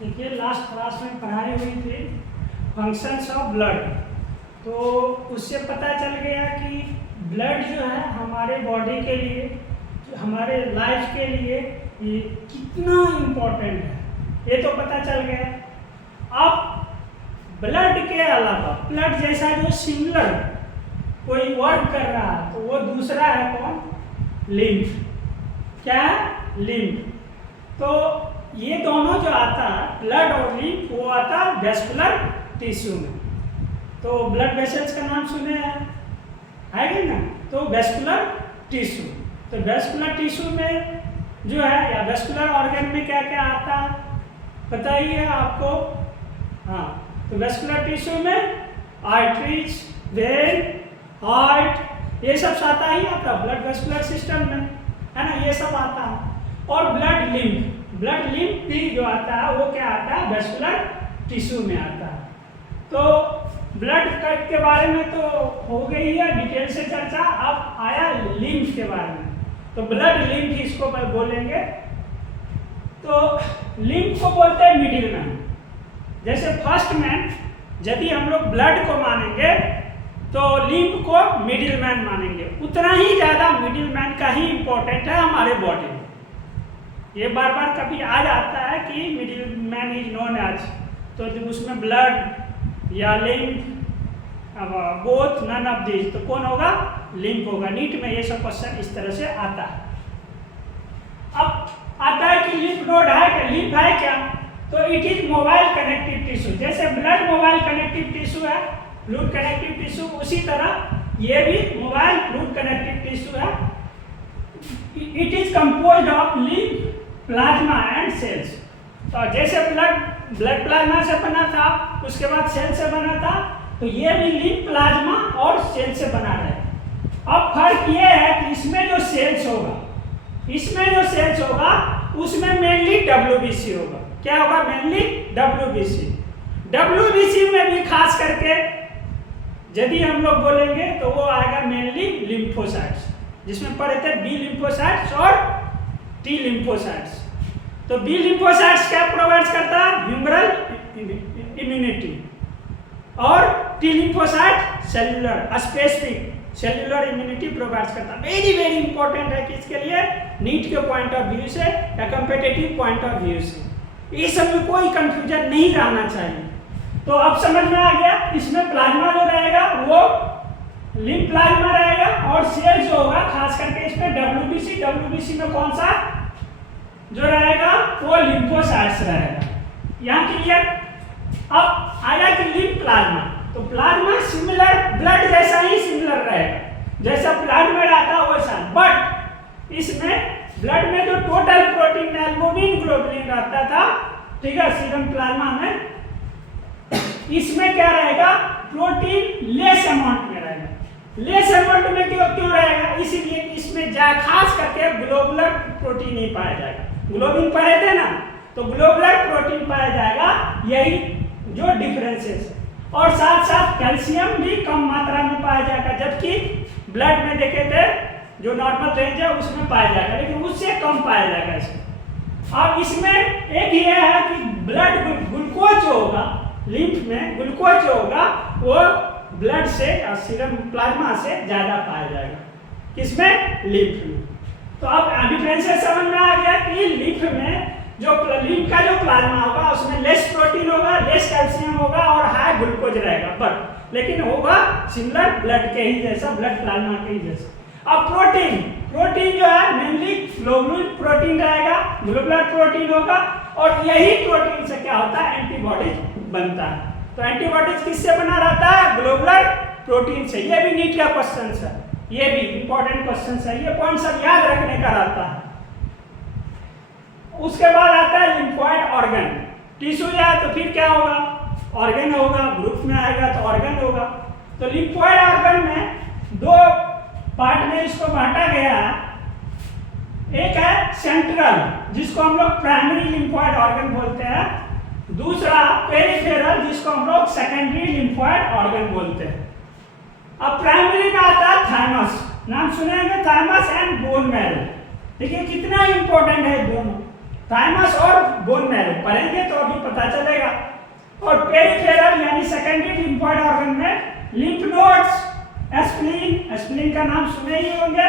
देखिए last class में पढ़ाई हुई थी फंक्शंस ऑफ ब्लड। तो उससे पता चल गया कि ब्लड जो है हमारे बॉडी के लिए, हमारे लाइफ के लिए ये कितना इम्पोर्टेंट है, ये तो पता चल गया। अब ब्लड के अलावा ब्लड जैसा जो सिमिलर कोई वर्क कर रहा है तो वो दूसरा है कौन? लिम्फ। क्या है? लिम्फ। तो ये दोनों जो आता है ब्लड और लिम्फ, वो आता है वेस्कुलर टिश्यू में। तो ब्लड वेसल्स का नाम सुने है कि ना? तो वेस्कुलर टिश्यू, तो वेस्कुलर टिश्यू में जो है या वेस्कुलर ऑर्गन में क्या क्या आता है पता ही है आपको। हाँ, तो वेस्कुलर टिश्यू में आर्टरीज, वेन, हार्ट, ये सब आता ही आता ब्लड वेस्कुलर सिस्टम में, है ना? ये सब आता है। और ब्लड लिम्फ, ब्लड लिम्फ भी जो आता है वो क्या आता है? वेस्कुलर टिश्यू में आता है। तो ब्लड के बारे में तो हो गई है डिटेल से चर्चा। अब आया लिम्फ के बारे में, तो ब्लड लिम्फ इसको बोलेंगे। तो लिम्फ को बोलते हैं मिडिल मैन। जैसे फर्स्ट मैन, यदि हम लोग ब्लड को मानेंगे तो लिम्फ को मिडिल मैन मानेंगे। उतना ही ज़्यादा मिडिल मैन का ही इम्पोर्टेंट है हमारे बॉडी में। ये बार बार कभी आ जाता है कि middle man is known as, तो उसमें ब्लड या lymph, both, none of this, तो कौन होगा? लिम्फ होगा। नीट में ये सब क्वेश्चन इस तरह से आता है। अब आता है कि लिम्फ नोड है क्या? लिम्फ है क्या? तो it is mobile connective tissue. जैसे ब्लड मोबाइल कनेक्टिव टिश्यू है, फ्लूइड कनेक्टिव टिश्यू, उसी तरह ये भी मोबाइल फ्लूइड कनेक्टिव टिश्यू है। It is composed of lymph, plasma and cells. तो जैसे ब्लड प्लाज्मा से बना था, उसके बाद सेल से बना था, तो ये भी लिम्फ, प्लाज्मा और सेल से बना है। अब फर्क ये है कि इसमें जो सेल्स होगा, उसमें मेनली डब्ल्यूबीसी होगा। क्या होगा? Mainly WBC. डब्ल्यूबीसी में भी खास करके यदि हम लोग बोलेंगे तो वो आएगा मेनली लिम्फोसाइट्स, जिसमें पढ़े थे बी लिम्फोसाइट्स और टी लिम्फोसाइट्स। तो बी लिम्फोसाइट्स क्या प्रोवाइड करता है? Humoral immunity. और T lymphocyte cellular specific cellular immunity provide करता है। वेरी वेरी इंपॉर्टेंट है किसके लिए? नीट के पॉइंट ऑफ व्यू से या कॉम्पिटिटिव पॉइंट ऑफ व्यू से। ये सब में कोई कंफ्यूजन नहीं रहना चाहिए। तो अब समझ में आ गया, इसमें प्लाज्मा जो रहेगा वो लिम्फ प्लाज्मा रहेगा, और सेल जो होगा खास करके इसमें डब्ल्यूबीसी में कौन सा जो रहेगा? वो लिम्फोसाइट्स रहेगा। यहाँ क्लियर? अब आया कि लिम्फ प्लाज्मा, तो प्लाज्मा सिमिलर ब्लड जैसा ही सिमिलर रहेगा, जैसा ब्लड में रहता है वैसा। बट इसमें ब्लड में जो टोटल प्रोटीन एल्बुमिन ग्लोबुलिन रहता था, ठीक है, सीरम प्लाज्मा में, इसमें क्या रहेगा? प्रोटीन लेस अमाउंट में रहेगा। लेस अमाउंट में क्यों रहेगा? इसीलिए कि इसमें खास करके ग्लोबुलर प्रोटीन नहीं पाया जाएगा। ग्लोबिन पढ़े थे ना, तो ग्लोबुलर प्रोटीन पाया जाएगा, यही जो डिफरेंसेस है। और साथ साथ कैल्शियम भी कम मात्रा में पाया जाएगा, जबकि ब्लड में देखे थे जो नॉर्मल रेंज है उसमें पाया जाएगा, लेकिन उससे कम पाया जाएगा इसमें। अब इसमें एक ये है कि ब्लड ग्लूकोज जो होगा, लिम्फ में ग्लूकोज जो होगा वो ब्लड से या सीरम प्लाज्मा से ज्यादा पाया जाएगा। किसमें? लिम्फ में। तो अब डिफरेंसेस समझ में आ गया कि लिम्फ में जो लिम्फ का जो प्लाज्मा होगा उसमें लेस प्रोटीन होगा, लेस कैल्शियम होगा और हाई ग्लूकोज रहेगा, बट लेकिन होगा सिमिलर ब्लड के ही जैसा, ब्लड प्लाज्मा के ही जैसा। अब प्रोटीन जो है मेनली ग्लोबुलर प्रोटीन रहेगा, ग्लोबुलर प्रोटीन होगा, और यही प्रोटीन से क्या होता है? एंटीबॉडीज बनता है। तो एंटीबॉडीज किससे बना रहता है? ग्लोबुलर प्रोटीन से। ये भी नीट का क्वेश्चन है, ये भी इंपॉर्टेंट क्वेश्चन है, ये पॉइंट सब याद रखने का रहता है। उसके बाद आता है लिम्फोइड ऑर्गन। टिश्यू है तो फिर क्या होगा? ऑर्गन होगा, ग्रुप में आएगा तो ऑर्गन होगा। तो लिम्फोइड ऑर्गन में दो पार्ट में इसको बांटा गया है। एक है सेंट्रल, जिसको हम लोग प्राइमरी लिम्फोइड ऑर्गन बोलते हैं, दूसरा पेरिफेरल, जिसको हम लोग सेकेंडरी लिम्फोइड ऑर्गन बोलते हैं। अब प्राइमरी में आता है थाइमस, नाम सुनेंगे, थाइमस एंड बोन मैरो। देखिए कितना इंपॉर्टेंट है दोनों। थाइमस और बोन मैरो पढ़ेंगे तो अभी पता चलेगा। और पेरिफेरल यानी सेकेंडरी लिम्फॉइड ऑर्गन में लिम्फ नोड्स, स्प्लीन, स्प्लीन का नाम सुने ही होंगे,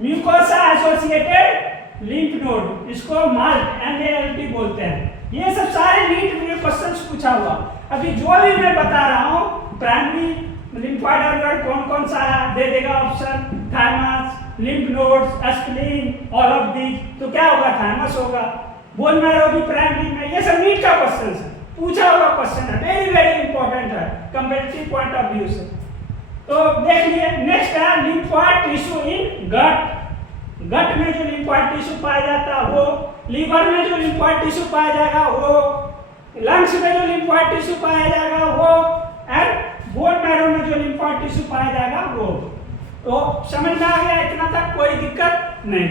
म्यूकोसा एसोसिएटेड लिम्फ नोड, इसको माल्ट MALT बोलते हैं। ये सब सारे नीट में क्वेश्चंस पूछा हुआ। अभी जो भी मैं बता रहा हूँ प्राइमरी लिम्फॉइड ऑर्गन कौन कौन सा है दे देगा option, thymus, lymph nodes, spleen, all of these, तो क्या होगा, थाइमस होगा। बोन मैरो भी प्राइमरी में, ये सब नीट का क्वेश्चन है, पूछा हुआ क्वेश्चन है, वेरी वेरी इंपॉर्टेंट है कंपैरेटिव पॉइंट ऑफ व्यू से। तो देख लिए। नेक्स्ट है लिम्फॉइड टिश्यू इन गट। गट में जो लिम्फॉइड टिश्यू पाया जाता है वो, लीवर में जो लिम्फॉइड टिश्यू पाया जाएगा वो, लंग्स में जो लिम्फॉइड टिश्यू पाया जाएगा वो, एंड बोन मैरो में जो लिम्फॉइड टिश्यू पाया जाएगा वो। तो समझ में आ गया इतना तक, कोई दिक्कत नहीं।